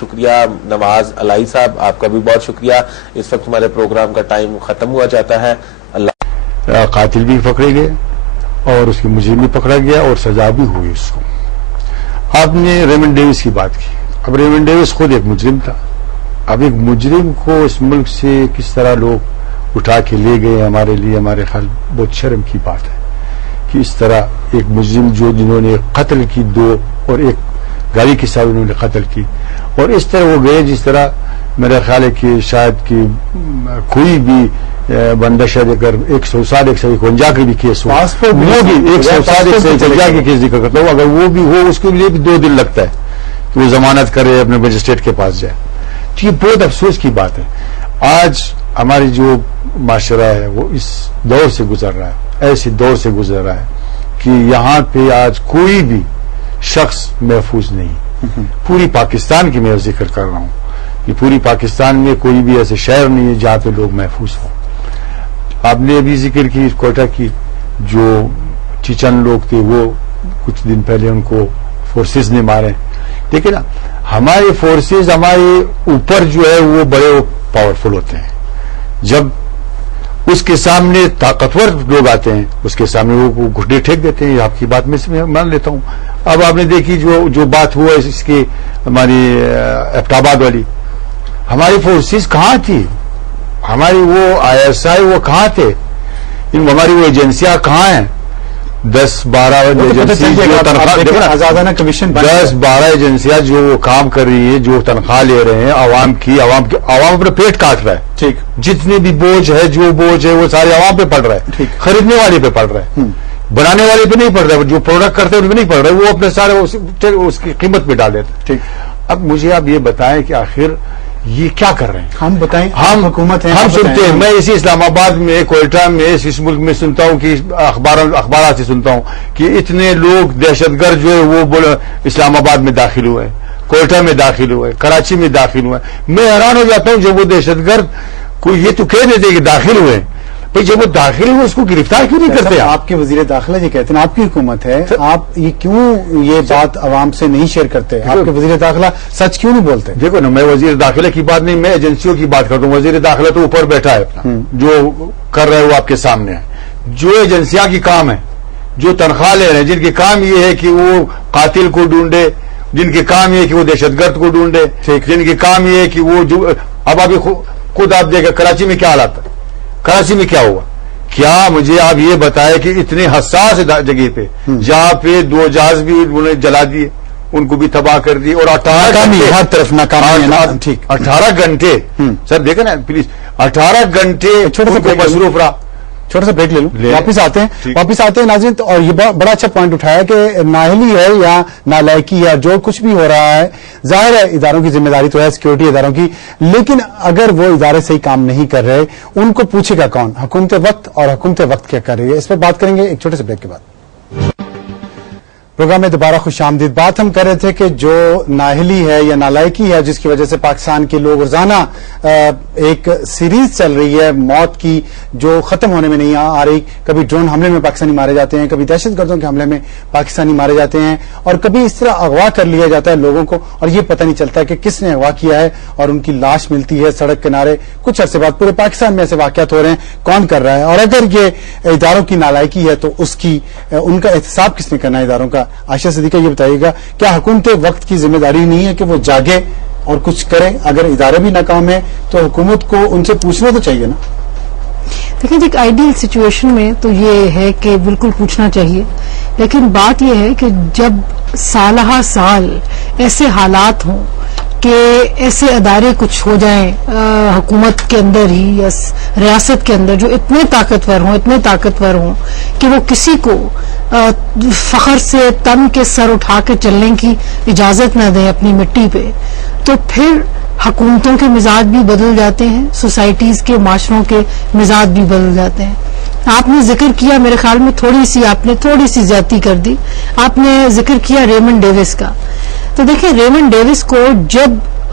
شکریہ نواز الائی صاحب، آپ کا بھی بہت شکریہ۔ اس وقت ہمارے پروگرام کا ٹائم ختم ہوا جاتا ہے۔ اللہ قاتل بھی پکڑے گئے اور اس کی مجرم بھی پکڑا گیا اور سزا بھی ہوئی اس کو۔ آپ نے ریمنڈ ڈیوس کی بات کی، اب ریمنڈ ڈیوس خود ایک مجرم تھا۔ اب ایک مجرم کو اس ملک سے کس طرح لوگ اٹھا کے لے گئے، ہمارے لیے ہمارے خیال بہت شرم کی بات ہے کہ اس طرح ایک مجرم جنہوں نے قتل کی دو اور ایک گاڑی کے ساتھ انہوں نے قتل کی، اور اس طرح وہ گئے جس طرح میرا خیال ہے کہ شاید کہ کوئی بھی بندہ شاید اگر 160 151 کے بھی کیس ہو، وہ بھی 160 151 کے کیس ذکر کرتا ہوں، اگر وہ بھی ہو اس کے لیے بھی 2 دن لگتا ہے کہ وہ ضمانت کرے، اپنے مجسٹریٹ کے پاس جائے۔ تو یہ بہت افسوس کی بات ہے۔ آج ہماری جو معاشرہ ہے وہ اس دور سے گزر رہا ہے، ایسے دور سے گزر رہا ہے کہ یہاں پہ آج کوئی بھی شخص محفوظ نہیں۔ پوری پاکستان کی میں ذکر کر رہا ہوں کہ پوری پاکستان میں کوئی بھی ایسے شہر نہیں ہے جہاں پہ لوگ محفوظ ہوں۔ آپ نے ابھی ذکر کی کوئٹہ کی، جو چیچن لوگ تھے وہ کچھ دن پہلے ان کو فورسز نے مارے۔ دیکھیں نا، ہمارے فورسز ہمارے اوپر جو ہے وہ بڑے پاورفل ہوتے ہیں، جب اس کے سامنے طاقتور لوگ آتے ہیں اس کے سامنے وہ گھٹنے ٹھیک دیتے ہیں۔ آپ کی بات میں مان لیتا ہوں۔ اب آپ نے دیکھی جو بات ہوا اس کی ہماری ایبٹ والی، ہماری فورسز کہاں تھی، ہماری وہ ISI وہ کہاں تھے، ہماری وہ ایجنسیاں کہاں ہیں؟ 10-12 ایجنسیاں جو وہ کام کر رہی ہیں، جو تنخواہ لے رہے ہیں عوام اپنا پیٹ کاٹ رہا ہے۔ ٹھیک، جتنے بھی بوجھ ہے، جو بوجھ ہے وہ سارے عوام پہ پڑ رہا ہے، خریدنے والے پہ پڑ رہا ہے، بنانے والے پہ نہیں پڑ رہا ہے، جو پروڈکٹ کرتے ہیں ان پہ نہیں پڑ رہا ہے، وہ اپنے سارے اس کی قیمت پہ ڈال دیتے ہیں۔ ٹھیک، اب مجھے آپ یہ بتائیں کہ آخر یہ کیا کر رہے ہیں؟ ہم بتائیں، ہم حکومت ہیں، ہم سنتے ہیں۔ میں اسی اسلام آباد میں، کوئٹہ میں، اس ملک میں سنتا ہوں کہ اخبارات سے سنتا ہوں کہ اتنے لوگ دہشت گرد جو ہے وہ اسلام آباد میں داخل ہوئے، کوئٹہ میں داخل ہوئے، کراچی میں داخل ہوئے۔ میں حیران ہو جاتا ہوں جب وہ دہشت گرد کوئی یہ تو کہہ دیتے کہ داخل ہوئے، جب وہ داخل ہوئے اس کو گرفتار کیوں نہیں کرتے؟ آپ کے وزیر داخلہ یہ کہتے ہیں آپ کی حکومت ہے، آپ یہ کیوں یہ بات عوام سے نہیں شیئر کرتے؟ آپ کے وزیر داخلہ سچ کیوں نہیں بولتے؟ دیکھو نا، میں وزیر داخلہ کی بات نہیں، میں ایجنسیوں کی بات کرتا ہوں۔ وزیر داخلہ تو اوپر بیٹھا ہے اپنا، جو کر رہے ہیں وہ آپ کے سامنے ہے۔ جو ایجنسیاں کی کام ہے، جو تنخواہ لے رہے ہیں، جن کی کام یہ ہے کہ وہ قاتل کو ڈھونڈے، جن کی کام یہ ہے کہ وہ دہشت گرد کو ڈھونڈے، جن کی کام یہ ہے کہ وہ اب ابھی خود آپ دیکھیں کراچی میں کیا حالات ہے، کراچی میں کیا ہوا؟ کیا مجھے آپ یہ بتائیں کہ اتنے حساس جگہ پہ جہاں پہ 2 جہاز بھی انہوں نے جلا دیے، ان کو بھی تباہ کر دیے، اور 18 گھنٹے سر دیکھیں نا پلیز، 18 گھنٹے مصروف رہا۔ چھوٹا سا بریک لے لوں، واپس آتے ہیں ناظرین۔ اور یہ بڑا اچھا پوائنٹ اٹھایا کہ نااہلی ہے یا نالائکی یا جو کچھ بھی ہو رہا ہے، ظاہر ہے اداروں کی ذمہ داری تو ہے، سیکورٹی اداروں کی، لیکن اگر وہ ادارے صحیح کام نہیں کر رہے ان کو پوچھے گا کون؟ حکومت وقت، اور حکومت وقت کیا کر رہی ہے، اس پر بات کریں گے ایک چھوٹے سے بریک کے بعد۔ پروگرام میں دوبارہ خوش آمدید۔ بات ہم کر رہے تھے کہ جو نااہلی ہے یا نالائکی ہے جس کی وجہ سے پاکستان کے لوگ روزانہ ایک سیریز چل رہی ہے موت کی جو ختم ہونے میں نہیں آ رہی، کبھی ڈرون حملے میں پاکستانی مارے جاتے ہیں، کبھی دہشت گردوں کے حملے میں پاکستانی مارے جاتے ہیں، اور کبھی اس طرح اغوا کر لیا جاتا ہے لوگوں کو اور یہ پتہ نہیں چلتا کہ کس نے اغوا کیا ہے، اور ان کی لاش ملتی ہے سڑک کنارے۔ کچھ عرصے بعد پورے پاکستان میں ایسے واقعات ہو رہے ہیں، کون کر رہا ہے؟ اور اگر یہ اداروں کی نالائکی ہے تو ان کا احتساب کس نے کرنا ہے اداروں کا؟ عائشہ صدیقہ یہ بتائیے گا، کیا حکومت وقت کی ذمہ داری نہیں ہے کہ وہ جاگے اور کچھ کرے؟ اگر ادارے بھی ناکام ہیں تو حکومت کو ان سے پوچھنا تو چاہیے نا۔ دیکھیں، ایک آئیڈیل سچویشن میں تو یہ ہے کہ بالکل پوچھنا چاہیے، لیکن بات یہ ہے کہ جب سالہ سال ایسے حالات ہوں کہ ایسے ادارے کچھ ہو جائیں حکومت کے اندر ہی یا ریاست کے اندر جو اتنے طاقتور ہوں کہ وہ کسی کو فخر سے تن کے سر اٹھا کے چلنے کی اجازت نہ دیں اپنی مٹی پہ، تو پھر حکومتوں کے مزاج بھی بدل جاتے ہیں، سوسائٹیز کے، معاشروں کے مزاج بھی بدل جاتے ہیں۔ آپ نے ذکر کیا، میرے خیال میں آپ نے تھوڑی سی زیادتی کر دی، آپ نے ذکر کیا ریمنڈ ڈیوس کا۔ تو دیکھیں، ریمنڈ ڈیوس کو جب